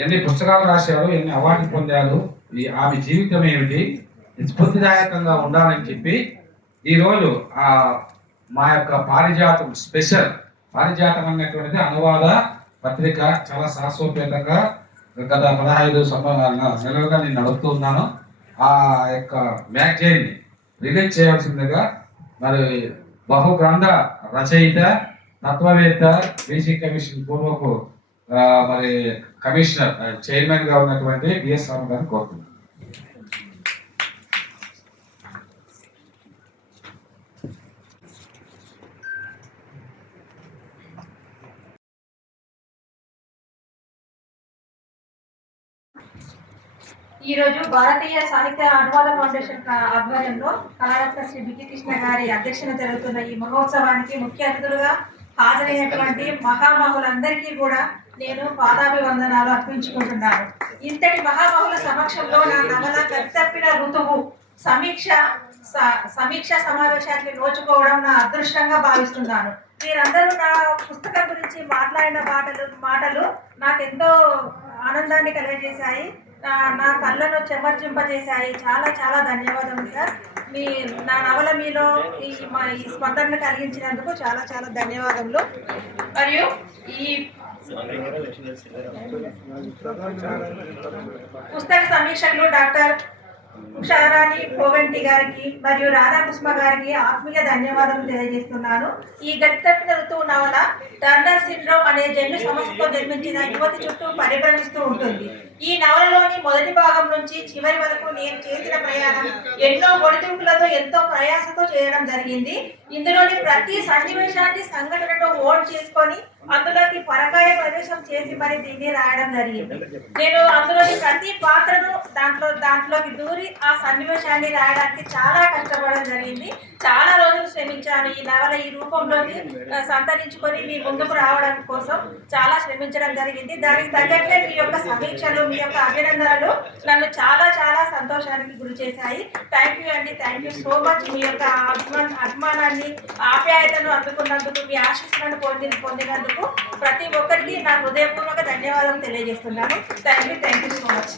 ఎన్ని పుస్తకాలు రాశారు, ఎన్ని అవార్డులు పొందారు, ఆమె జీవితం ఏమిటి, స్ఫూర్తిదాయకంగా ఉండాలని చెప్పి ఈరోజు మా యొక్క పారిజాతం స్పెషల్ పారిజాతం అన్నటువంటిది అనువాద పత్రిక చాలా శాశ్వతంగా గత 15 నెలలుగా నేను నడుపుతూ ఉన్నాను. ఆ యొక్క మ్యాగజైన్ని రిలీజ్ చేయాల్సిందిగా మరి బహుగ్రంథ రచయిత, తత్వవేత్త, బీసీ కమిషన్ పూర్వపు మరి కమిషనర్ చైర్మన్ గా ఉన్నటువంటి బిఎస్ రామ్ గారిని కోరుతున్నాను. ఈరోజు భారతీయ సాహిత్య అనువాద ఫౌండేషన్ ఆధ్వర్యంలో కళారత్న శ్రీ బికి కృష్ణ గారి అధ్యక్షన జరుగుతున్న ఈ మహోత్సవానికి ముఖ్య అతిథులుగా హాజరైనటువంటి మహామహులందరికీ కూడా నేను పాదాభివందనాలు అర్పించుకుంటున్నాను. ఇంతటి మహామహుల సమక్షంలో నా నవల గతితప్పిన ఋతువు సమీక్ష సమావేశానికి నోచుకోవడం నా అదృష్టంగా భావిస్తున్నాను. మీరందరూ నా పుస్తకం గురించి మాట్లాడిన మాటలు నాకెంతో ఆనందాన్ని కలిగజేశాయి, నా కళ్ళను చెమర్చింపజేశాయి. చాలా చాలా ధన్యవాదములు సార్. నా నవల మీలో ఈ స్పందనను కలిగించినందుకు చాలా చాలా ధన్యవాదములు. మరియు ఈ పుస్తక సమీక్షకులు డాక్టర్ ఉషారాణి కోగంటి గారికి మరియు రాధాకృష్ణ గారికి ఆత్మీయ ధన్యవాదాలు తెలియజేస్తున్నాను. ఈ గతితప్పిన ఋతువు నవల టర్నర్ సిండ్రోమ్ అనే జన్యు సమస్యతో జన్మించిన యువతి చుట్టూ పరిభ్రమిస్తూ ఉంటుంది. ఈ నవలలోని మొదటి భాగం నుంచి చివరి వరకు నేను చేసిన ప్రయాణం ఎన్నో ఒడిదుడుకులతో ఎంతో ప్రయాసతో చేయడం జరిగింది. ఇందులోని ప్రతి సన్నివేశాన్ని సంఘటనతో ఓన్ చేసుకొని అందులోకి పరకాయ ప్రవేశం చేసి మరి దీన్ని రాయడం జరిగింది. నేను అందులోని ప్రతి పాత్రను దాంట్లోకి దూరి ఆ సన్నివేశాన్ని రాయడానికి చాలా కష్టపడడం జరిగింది. చాలా రోజులు శ్రమించాను. ఈ నవల ఈ రూపంలోకి సంతరించుకొని మీ ముందుకు రావడం కోసం చాలా శ్రమించడం జరిగింది. దానికి తగ్గట్లే మీ యొక్క సమీక్షలు, మీ యొక్క అభినందనలు నన్ను చాలా చాలా సంతోషానికి గురి చేశాయి. థ్యాంక్ యూ అండి, థ్యాంక్ యూ సో మచ్. మీ యొక్క అభిమానాన్ని, ఆప్యాయతను అందుకున్నందుకు, మీ ఆశీస్సులను పొందినందుకు ప్రతి ఒక్కరికి నా హృదయపూర్వక ధన్యవాదాలు తెలియజేస్తున్నాను. Thank you so much.